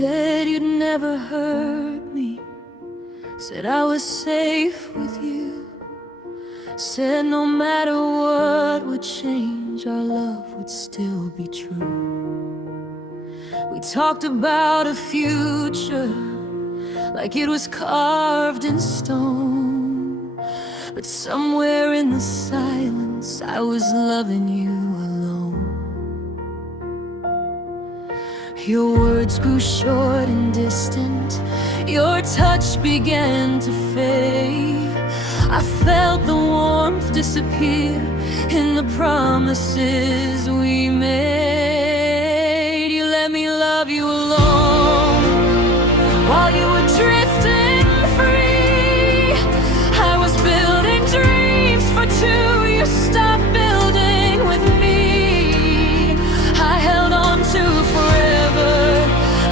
Said you'd never hurt me, said I was safe with you. Said no matter what would change, our love would still be true. We talked about a future like it was carved in stone, but somewhere in the silence I was loving you alone. Your words grew short and distant, your touch began to fade. I felt the warmth disappear in the promises we made. You let me love you alone while you were drifting free. I was building dreams for two, you stopped building with me. I held on to forever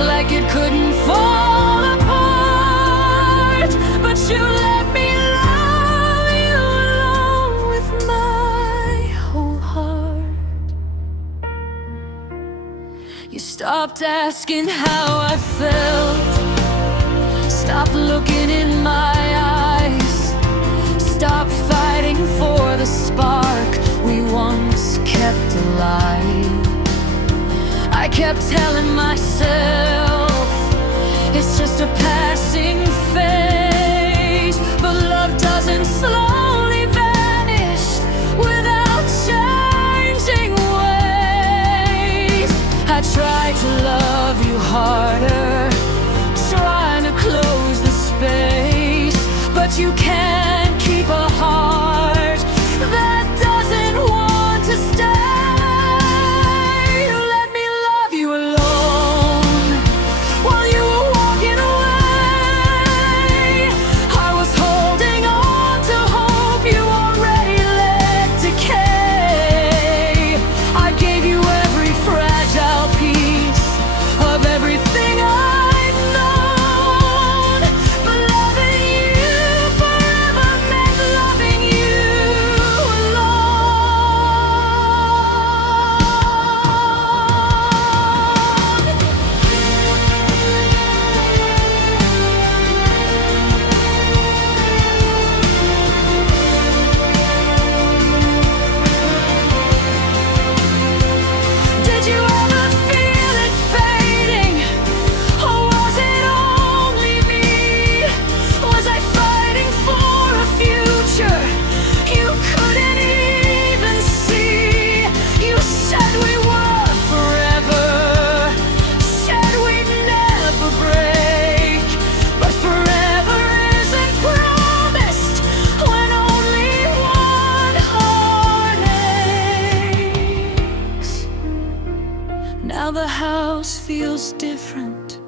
like it couldn't fall apart, but you let me love you alone with my whole heart. You stopped asking how I felt, stop looking in my eyes, stop fighting for the spark we once kept alive. I kept telling myself it's just a passing phase, but love doesn't slowly vanish without changing ways. I tried to love you harder, trying to close the space, but you can't keep a heart that doesn't want to stay. You let me love you alone while you were walking away. I was holding on to hope you already let decay. I gave you every fragile piece of everything I'd known, but loving you forever meant loving you alone. Did you ever feel it fading, or was it only me? Was I fighting for a future you couldn't even see? You said we were forever, said we'd never break, but forever isn't promised when only one heart aches. Now the house feels different,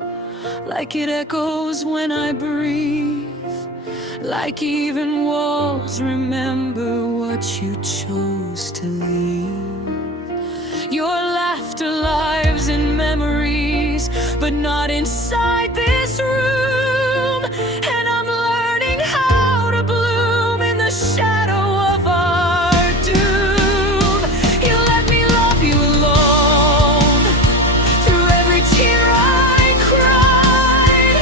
like it echoes when I breathe, like even walls remember what you chose to leave. Your laughter lives in memories, but not inside this room. And I'm learning how to bloom in the shadow of our doom. You let me love you alone through every tear I cried,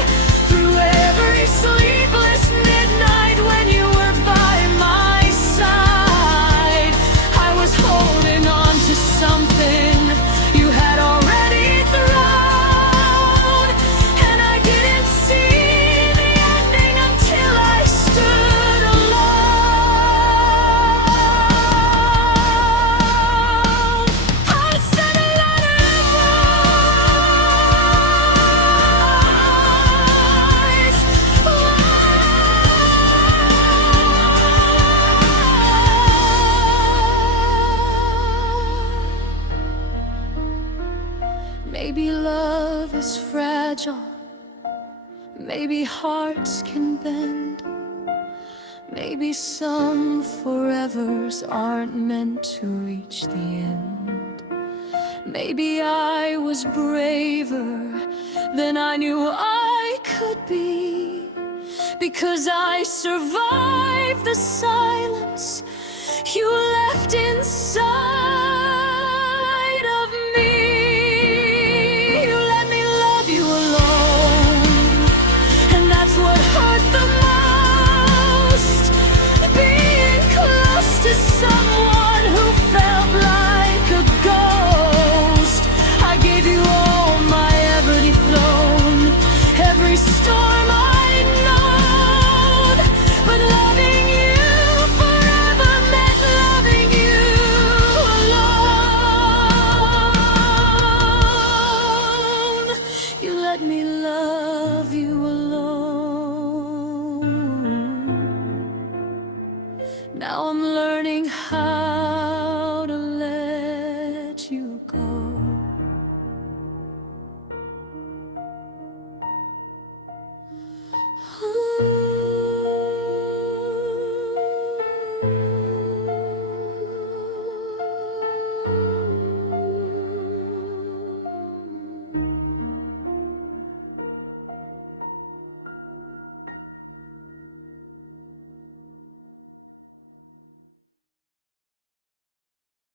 through every sleepless midnight when you were by my side. I was holding on to something you had already thrown, and I didn't see the ending until I stood alone. I said a letter of lies. Maybe love is fragile, maybe hearts can bend, maybe some forevers aren't meant to reach the end. Maybe I was braver than I knew I could be, because I survived the silence you left inside.